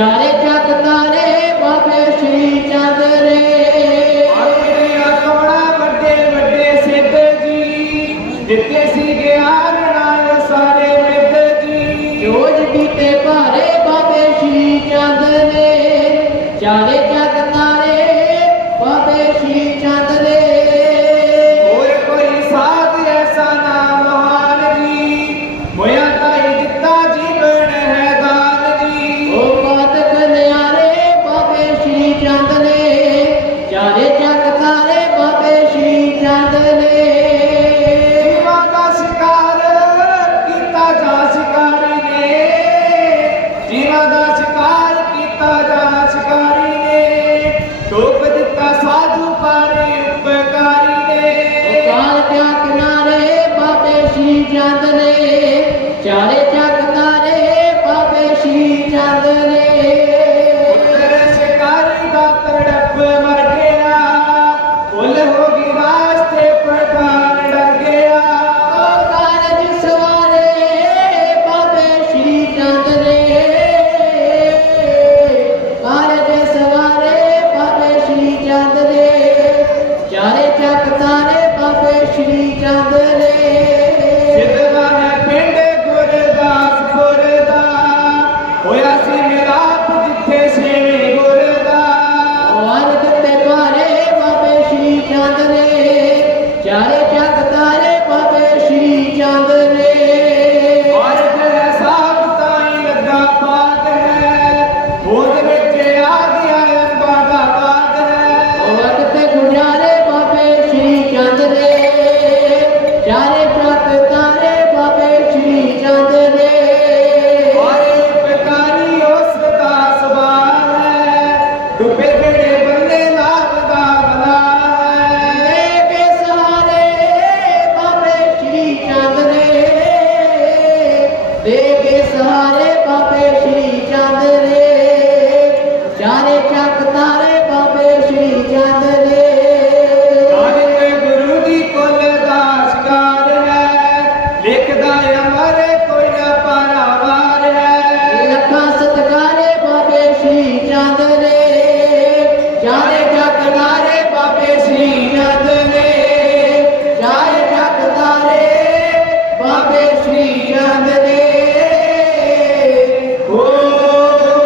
ਚਾਰੇ ਜਗ ਤਾਰੇ ਬਾਬੇ ਸ਼੍ਰੀ ਚੰਦ ਰੇ। ਆਪਣੀਆਂ ਕੋੜਾ ਵੱਡੇ ਵੱਡੇ ਸਿੱਧ ਜੀ ਦਿੱਤੇ ਸੀ ਗਿਆਨ ਨਾਲ ਸਾਰੇ ਮਿੱਧ ਜੀ। ਜੋਜ ਕੀਤੇ ਭਾਰੇ ਬਾਬੇ ਸ਼੍ਰੀ ਚੰਦ ਨੇ ਚਾਰੇ के सहारे बाबे श्री चादरे।